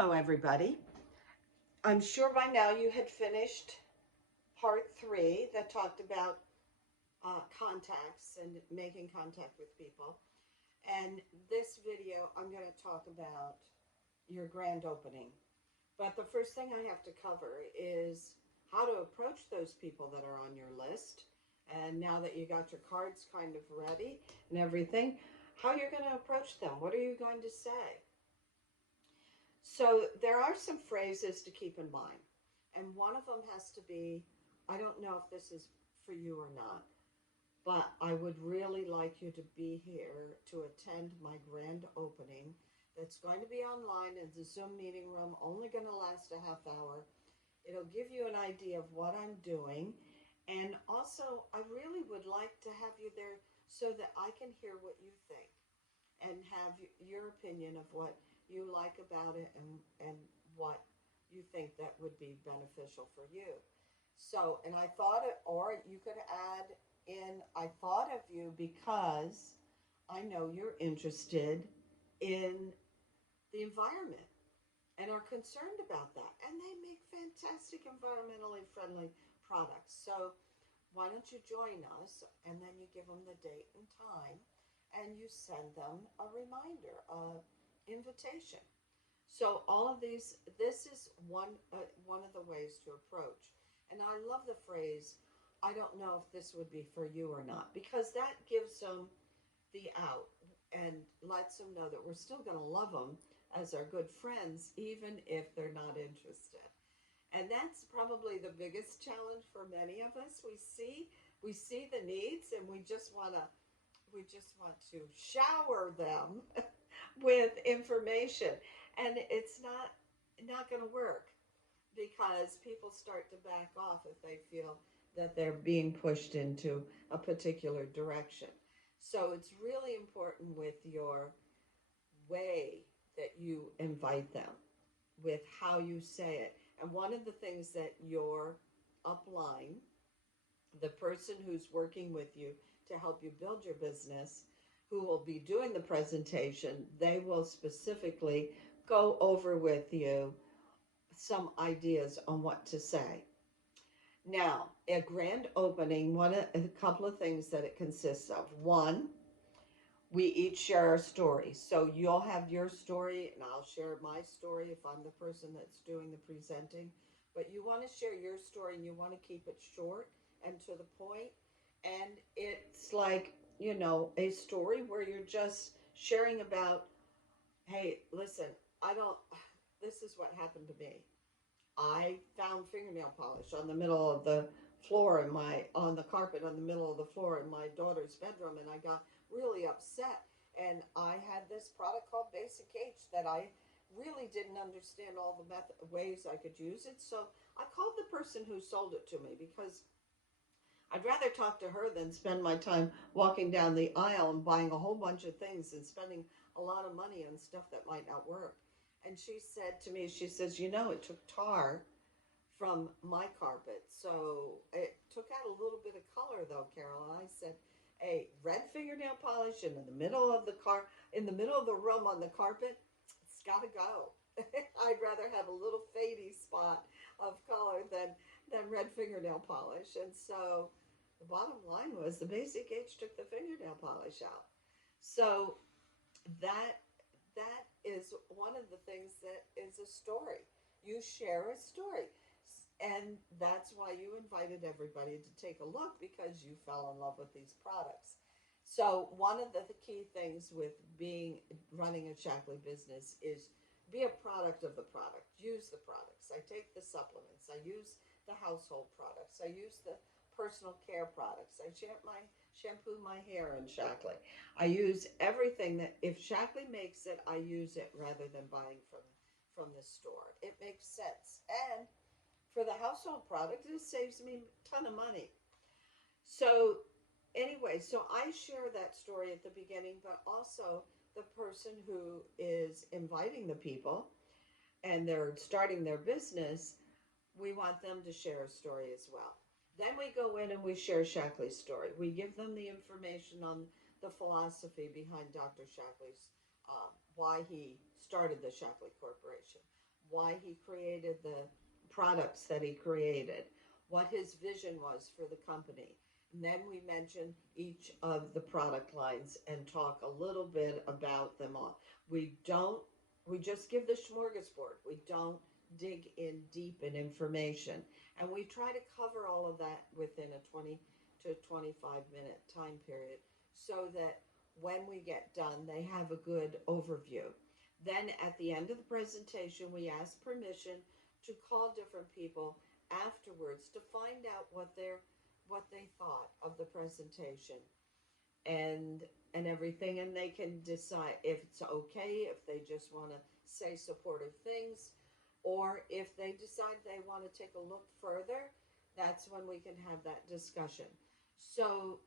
Hello, everybody. I'm sure by now you had finished part three that talked about contacts and making contact with people. And this video, I'm going to talk about your grand opening. But the first thing I have to cover is how to approach those people that are on your list. And now that you got your cards kind of ready and everything, how you're going to approach them. What are you going to say? So there are some phrases to keep in mind. And one of them has to be, I don't know if this is for you or not, but I would really like you to be here to attend my grand opening that's going to be online in the Zoom meeting room, only going to last a half hour. It'll give you an idea of what I'm doing. And also, I really would like to have you there so that I can hear what you think and have your opinion of what you like about it and what you think that would be beneficial for you. So, and I thought it, or you could add in, I thought of you because I know you're interested in the environment and are concerned about that. And they make fantastic environmentally friendly products. So, why don't you join us and then you give them the date and time and you send them a reminder, a invitation. So all of these, this is one of the ways to approach. And I love the phrase, I don't know if this would be for you or not, because that gives them the out and lets them know that we're still going to love them as our good friends, even if they're not interested. And that's probably the biggest challenge for many of us. We see the needs and we just want to shower them with information. And it's not going to work because people start to back off if they feel that they're being pushed into a particular direction. So it's really important with your way that you invite them, with how you say it. And one of the things that your upline, the person who's working with you to help you build your business, who will be doing the presentation, they will specifically go over with you some ideas on what to say. Now, a grand opening, a couple of things that it consists of. One, we each share our story. So you'll have your story, and I'll share my story if I'm the person that's doing the presenting. But you want to share your story, and you want to keep it short and to the point. And it's like, a story where you're just sharing about, hey, listen, I don't, this is what happened to me. I found fingernail polish on the middle of the floor on the carpet on the middle of the floor in my daughter's bedroom, and I got really upset. And I had this product called Basic H that I really didn't understand all the ways I could use it. So I called the person who sold it to me because I'd rather talk to her than spend my time walking down the aisle and buying a whole bunch of things and spending a lot of money on stuff that might not work. And she said to me, she says, it took tar from my carpet. So it took out a little bit of color though, Carol. And I said, hey, red fingernail polish in the middle of in the middle of the room on the carpet, it's got to go. I'd rather have a little fadey spot of color than red fingernail polish. And so the bottom line was the Basic H took the fingernail polish out. So that that is one of the things that is a story. You share a story. And that's why you invited everybody to take a look because you fell in love with these products. So one of the key things with running a Shackley business is be a product of the product. Use the products. I take the supplements. I use the household products. I use the personal care products. I shampoo my hair in Shackley. I use everything that if Shackley makes it, I use it rather than buying from the store. It makes sense. And for the household product, it saves me a ton of money. So anyway, so I share that story at the beginning, but also the person who is inviting the people and they're starting their business, we want them to share a story as well. Then we go in and we share Shackley's story. We give them the information on the philosophy behind Dr. Shackley's, why he started the Shackley Corporation, why he created the products that he created, what his vision was for the company. And then we mention each of the product lines and talk a little bit about them all. We don't, we just give the smorgasbord. We don't dig in deep in information. And we try to cover all of that within a 20 to 25-minute time period so that when we get done, they have a good overview. Then at the end of the presentation, we ask permission to call different people afterwards to find out what they thought of the presentation and everything, and they can decide if it's okay, if they just want to say supportive things, or if they decide they want to take a look further. That's when we can have that discussion. So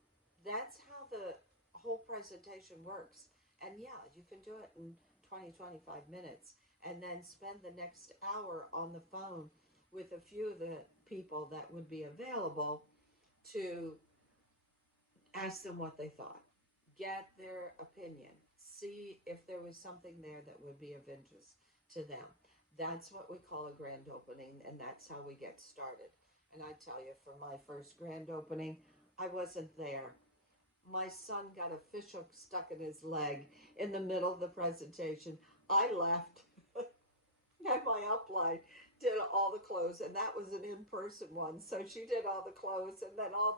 that's how the whole presentation works. And yeah, you can do it in 20, 25 minutes and then spend the next hour on the phone with a few of the people that would be available to ask them what they thought, get their opinion, see if there was something there that would be of interest to them. That's what we call a grand opening, and that's how we get started. And I tell you, for my first grand opening, I wasn't there. My son got a fishhook stuck in his leg in the middle of the presentation. I left, and my upline did all the clothes, and that was an in-person one. So she did all the clothes, and then all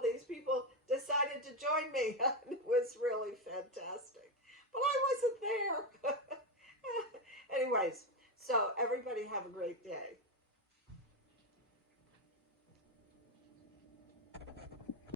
these people decided to join me. It was really fantastic, but I wasn't there. Anyways, so everybody have a great day.